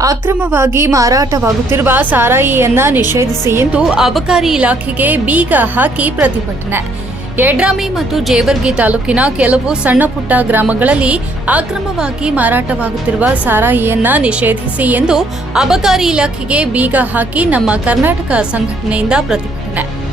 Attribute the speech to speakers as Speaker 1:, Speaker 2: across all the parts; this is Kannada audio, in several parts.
Speaker 1: ಅಕ್ರಮವಾಗಿ ಮಾರಾಟವಾಗುತ್ತಿರುವ ಸಾರಾಯಿಯನ್ನ ನಿಷೇಧಿಸಿ ಎಂದು ಅಬಕಾರಿ ಇಲಾಖೆಗೆ ಬೀಗ ಹಾಕಿ ಪ್ರತಿಭಟನೆ. ಯಡ್ರಾಮಿ ಮತ್ತು ಜೇವರ್ಗಿ ತಾಲೂಕಿನ ಕೆಲವು ಸಣ್ಣಪುಟ್ಟ ಗ್ರಾಮಗಳಲ್ಲಿ ಅಕ್ರಮವಾಗಿ ಮಾರಾಟವಾಗುತ್ತಿರುವ ಸಾರಾಯಿಯನ್ನ ನಿಷೇಧಿಸಿ ಎಂದು ಅಬಕಾರಿ ಇಲಾಖೆಗೆ ಬೀಗ ಹಾಕಿ ನಮ್ಮ ಕರ್ನಾಟಕ ಸಂಘಟನೆಯಿಂದ ಪ್ರತಿಭಟನೆ.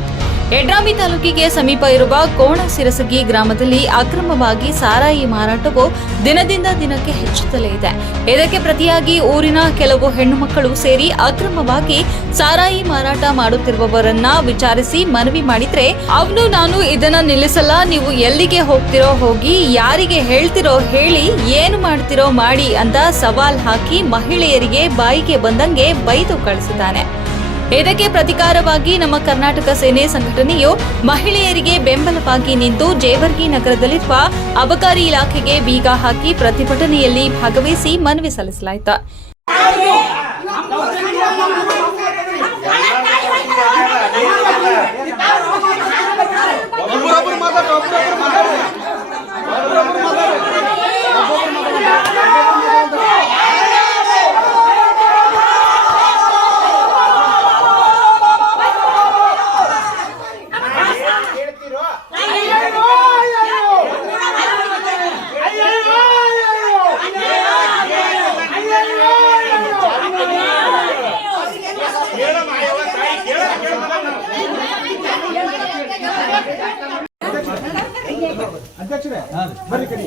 Speaker 1: ಯಡ್ರಾಮಿ ತಾಲೂಕಿಗೆ ಸಮೀಪ ಇರುವ ಕೋಣ ಸಿರಸಗಿ ಗ್ರಾಮದಲ್ಲಿ ಅಕ್ರಮವಾಗಿ ಸಾರಾಯಿ ಮಾರಾಟವು ದಿನದಿಂದ ದಿನಕ್ಕೆ ಹೆಚ್ಚುತ್ತಲೇ ಇದೆ. ಇದಕ್ಕೆ ಪ್ರತಿಯಾಗಿ ಊರಿನ ಕೆಲವು ಹೆಣ್ಣು ಮಕ್ಕಳು ಸೇರಿ ಅಕ್ರಮವಾಗಿ ಸಾರಾಯಿ ಮಾರಾಟ ಮಾಡುತ್ತಿರುವವರನ್ನ ವಿಚಾರಿಸಿ ಮನವಿ ಮಾಡಿದ್ರೆ, ಅವನು ನಾನು ಇದನ್ನ ನಿಲ್ಲಿಸಲ್ಲ, ನೀವು ಎಲ್ಲಿಗೆ ಹೋಗ್ತಿರೋ ಹೋಗಿ, ಯಾರಿಗೆ ಹೇಳ್ತಿರೋ ಹೇಳಿ, ಏನು ಮಾಡ್ತಿರೋ ಮಾಡಿ ಅಂತ ಸವಾಲ್ ಹಾಕಿ ಮಹಿಳೆಯರಿಗೆ ಬಾಯಿಗೆ ಬಂದಂಗೆ ಬೈದು ಕಳಿಸಿದ್ದಾನೆ. ಇದಕ್ಕೆ ಪ್ರತಿಕಾರವಾಗಿ ನಮ್ಮ ಕರ್ನಾಟಕ ಸೇನೆ ಸಂಘಟನೆಯು ಮಹಿಳೆಯರಿಗೆ ಬೆಂಬಲವಾಗಿ ನಿಂತು ಜೇವರ್ಗಿ ನಗರದಲ್ಲಿರುವ ಅಬಕಾರಿ ಇಲಾಖೆಗೆ ಬೀಗ ಹಾಕಿ ಪ್ರತಿಭಟನೆಯಲ್ಲಿ ಭಾಗವಹಿಸಿ ಮನವಿ ಸಲ್ಲಿಸಲಾಯಿತು
Speaker 2: ಅಧ್ಯಕ್ಷರೇ ಬರ್ರಿ ಕಡಿ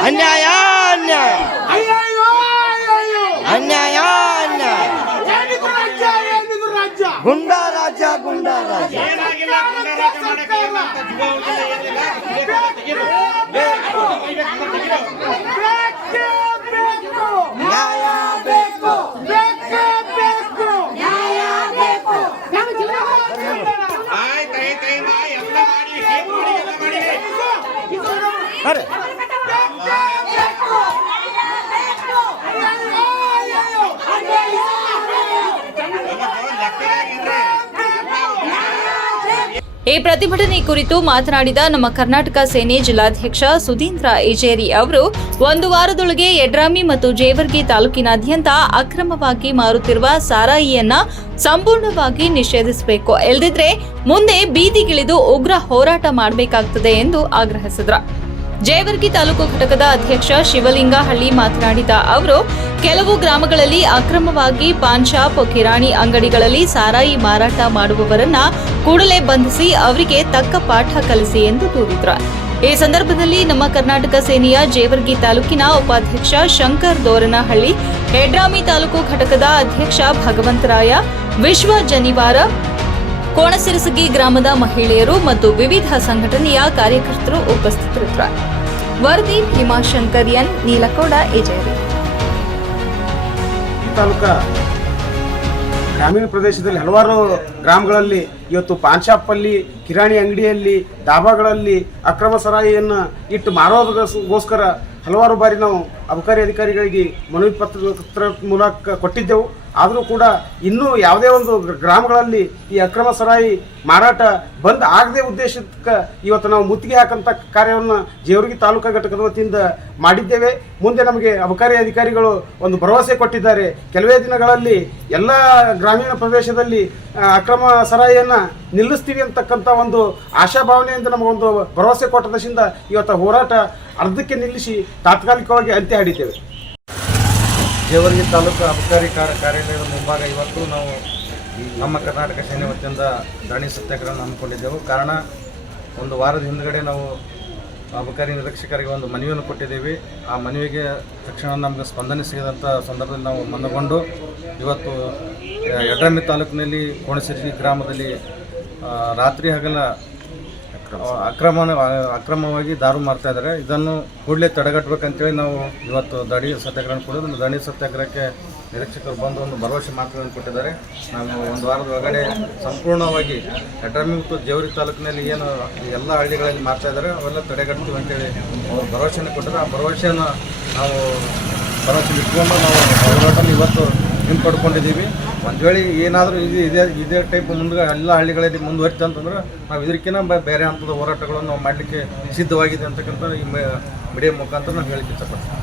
Speaker 3: ಅನ್ಯಾಯ ಅನ್ಯಾಯ
Speaker 2: ಅಯ್ಯಯ್ಯೋ ಅಯ್ಯಯ್ಯೋ
Speaker 3: ಅನ್ಯಾಯ ಅನ್ಯಾಯ
Speaker 2: ಏನಿದು ರಾಜ್ಯ ಏನಿದು ರಾಜ್ಯ
Speaker 3: ಗುಂಡ ರಾಜ್ಯ ಗುಂಡ ರಾಜ್ಯ
Speaker 2: ಬೇಕೇ ಬೇಕು
Speaker 3: ನ್ಯಾಯ
Speaker 1: ಈ ಪ್ರತಿಭಟನೆ ಕುರಿತು ಮಾತನಾಡಿದ ನಮ್ಮ ಕರ್ನಾಟಕ ಸೇನೆ ಜಿಲ್ಲಾಧ್ಯಕ್ಷ ಸುಧೀಂದ್ರ ಏಜೇರಿ ಅವರು, ಒಂದು ವಾರದೊಳಗೆ ಯಡ್ರಾಮಿ ಮತ್ತು ಜೇವರ್ಗಿ ತಾಲೂಕಿನಾದ್ಯಂತ ಅಕ್ರಮವಾಗಿ ಮಾರುತ್ತಿರುವ ಸಾರಾಯಿಯನ್ನ ಸಂಪೂರ್ಣವಾಗಿ ನಿಷೇಧಿಸಬೇಕು. ಇಲ್ಲದಿದ್ರೆ ಮುಂದೆ ಬೀದಿಗಿಳಿದು ಉಗ್ರ ಹೋರಾಟ ಮಾಡಬೇಕಾಗ್ತದೆ ಎಂದು ಆಗ್ರಹಿಸಿದ್ರು. ಜೇವರ್ಗಿ ತಾಲೂಕು ಘಟಕದ ಅಧ್ಯಕ್ಷ ಶಿವಲಿಂಗಹಳ್ಳಿ ಮಾತನಾಡಿದ ಅವರು, ಕೆಲವು ಗ್ರಾಮಗಳಲ್ಲಿ ಅಕ್ರಮವಾಗಿ ಪಾನ್ ಶಾಪ್ ಕಿರಾಣಿ ಅಂಗಡಿಗಳಲ್ಲಿ ಸಾರಾಯಿ ಮಾರಾಟ ಮಾಡುವವರನ್ನ ಕೂಡಲೇ ಬಂಧಿಸಿ ಅವರಿಗೆ ತಕ್ಕ ಪಾಠ ಕಲಿಸಿ ಎಂದು ದೂರಿದ್ರು. ಈ ಸಂದರ್ಭದಲ್ಲಿ ನಮ್ಮ ಕರ್ನಾಟಕ ಸೇನೆಯ ಜೇವರ್ಗಿ ತಾಲೂಕಿನ ಉಪಾಧ್ಯಕ್ಷ ಶಂಕರ್ ದೋರನಹಳ್ಳಿ, ಹೆಡ್ರಾಮಿ ತಾಲೂಕು ಘಟಕದ ಅಧ್ಯಕ್ಷ ಭಗವಂತರಾಯ, ವಿಶ್ವ ಜನಿವಾರ ಕೋಣಸಿರಸಗಿ ಗ್ರಾಮದ ಮಹಿಳೆಯರು ಮತ್ತು ವಿವಿಧ ಸಂಘಟನೆಯ ಕಾರ್ಯಕರ್ತರು ಉಪಸ್ಥಿತರಿದ್ದರು. ವರದಿ ಹಿಮಾಶಂಕರ್ ಎನ್. ನೀಲಕೋಡ, ಎಜೇರಿ.
Speaker 2: ತಾಲೂಕಾ ಗ್ರಾಮೀಣ ಪ್ರದೇಶದಲ್ಲಿ ಹಲವಾರು ಗ್ರಾಮಗಳಲ್ಲಿ ಇವತ್ತು ಪಾನ್ ಶಾಪಲ್ಲಿ ಕಿರಾಣಿ ಅಂಗಡಿಯಲ್ಲಿ, ಡಾಬಾಗಳಲ್ಲಿ ಅಕ್ರಮ ಸರಾಯಿಯನ್ನು ಇಟ್ಟು ಮಾರೋದಕ್ಕೋಸ್ಕರ ಹಲವಾರು ಬಾರಿ ನಾವು ಅಬಕಾರಿ ಅಧಿಕಾರಿಗಳಿಗೆ ಮನವಿ ಪತ್ರ ಪತ್ರ ಮೂಲಕ ಕೊಟ್ಟಿದ್ದೆವು. ಆದರೂ ಕೂಡ ಇನ್ನೂ ಯಾವುದೇ ಒಂದು ಗ್ರಾಮಗಳಲ್ಲಿ ಈ ಅಕ್ರಮ ಸರಾಯಿ ಮಾರಾಟ ಬಂದ್ ಆಗದೆ ಉದ್ದೇಶಕ್ಕೆ ಇವತ್ತು ನಾವು ಮುತ್ತಿಗೆ ಹಾಕಂತ ಕಾರ್ಯವನ್ನು ಜೇವರ್ಗಿ ತಾಲೂಕಾ ಘಟಕದ ವತಿಯಿಂದ ಮಾಡಿದ್ದೇವೆ. ಮುಂದೆ ನಮಗೆ ಅಬಕಾರಿ ಅಧಿಕಾರಿಗಳು ಒಂದು ಭರವಸೆ ಕೊಟ್ಟಿದ್ದಾರೆ. ಕೆಲವೇ ದಿನಗಳಲ್ಲಿ ಎಲ್ಲ ಗ್ರಾಮೀಣ ಪ್ರದೇಶದಲ್ಲಿ ಅಕ್ರಮ ಸರಾಯಿಯನ್ನು ನಿಲ್ಲಿಸ್ತೀವಿ ಅಂತಕ್ಕಂಥ ಒಂದು ಆಶಾಭಾವನೆಯಿಂದ ನಮಗೊಂದು ಭರವಸೆ ಕೊಟ್ಟದಶಿಂದ ಇವತ್ತು ಹೋರಾಟ ಅರ್ಧಕ್ಕೆ ನಿಲ್ಲಿಸಿ ತಾತ್ಕಾಲಿಕವಾಗಿ ಅಂತ್ಯ ಹಾಡಿದ್ದೇವೆ
Speaker 4: ಜೇವರ್ಗಿ ತಾಲೂಕು ಅಬಕಾರಿ ಕಾರ್ಯ ಕಾರ್ಯಾಲಯದ ಮುಂಭಾಗ ಇವತ್ತು ನಾವು ನಮ್ಮ ಕರ್ನಾಟಕ ಸೇನೆ ವತಿಯಿಂದ ಧರಣಿ ಸತ್ಯಾಗ್ರಹವನ್ನು ಹಮ್ಮಿಕೊಂಡಿದ್ದೆವು. ಕಾರಣ, ಒಂದು ವಾರದ ಹಿಂದ್ಗಡೆ ನಾವು ಅಬಕಾರಿ ನಿರೀಕ್ಷಕರಿಗೆ ಒಂದು ಮನವಿಯನ್ನು ಕೊಟ್ಟಿದ್ದೀವಿ. ಆ ಮನವಿಗೆ ತಕ್ಷಣ ನಮಗೆ ಸ್ಪಂದನೆ ಸಿಗದಂಥ ಸಂದರ್ಭದಲ್ಲಿ ನಾವು ಮನಗೊಂಡು ಇವತ್ತು ಯಡ್ರಮ್ಮಿ ತಾಲೂಕಿನಲ್ಲಿ ಕೋಣಸಿರಿ ಗ್ರಾಮದಲ್ಲಿ ರಾತ್ರಿ ಹಗಲ ಅಕ್ರಮ ಅಕ್ರಮವಾಗಿ ದಾರು ಮಾರ್ತಾ ಇದ್ದಾರೆ. ಇದನ್ನು ಕೂಡಲೇ ತಡೆಗಟ್ಟಬೇಕಂತೇಳಿ ನಾವು ಇವತ್ತು ದಡಿ ಸತ್ಯಾಗ್ರಹ ಕೊಡೋದು. ದಣಿ ಸತ್ಯಾಗ್ರಹಕ್ಕೆ ನಿರೀಕ್ಷಕರು ಬಂದು ಒಂದು ಭರವಸೆ ಮಾತುಗಳನ್ನು ಕೊಟ್ಟಿದ್ದಾರೆ. ನಾವು ಒಂದು ವಾರದ ಒಳಗಡೆ ಸಂಪೂರ್ಣವಾಗಿ ಅಟಾಮಿ ಮತ್ತು ಜೇವರಿ ತಾಲೂಕಿನಲ್ಲಿ ಏನು ಎಲ್ಲ ಹಳ್ಳಿಗಳಲ್ಲಿ ಮಾರ್ತಾ ಇದ್ದಾರೆ ಅವೆಲ್ಲ ತಡೆಗಟ್ತೀವಿ ಅಂತೇಳಿ ಅವರು ಭರವಸೆಯನ್ನು ಕೊಟ್ಟರೆ ಆ ಭರವಸೆಯನ್ನು ನಾವು ಭರವಸೆ ಇಟ್ಕೊಂಡು ನಾವು ಹೋರಾಟವನ್ನು ಇವತ್ತು ಹಿಂಪಡ್ಕೊಂಡಿದ್ದೀವಿ. ಒಂದು ವೇಳೆ ಏನಾದರೂ ಇದು ಇದೇ ಇದೇ ಟೈಪ್ ಮುಂದೆ ಎಲ್ಲ ಹಳ್ಳಿಗಳಲ್ಲಿ ಮುಂದುವರಿತು ಅಂತಂದ್ರೆ ನಾವು ಇದಕ್ಕಿಂತ ಬೇರೆ ಹಂತದ ಹೋರಾಟಗಳನ್ನು ನಾವು ಮಾಡಲಿಕ್ಕೆ ಸಿದ್ಧವಾಗಿದೆ ಅಂತಕ್ಕಂಥ ಈ ಮೀಡಿಯಾ ಮುಖಾಂತರ ನಾವು ಹೇಳಿಕ್ಕೆ ಇಷ್ಟಪಡ್ತೀನಿ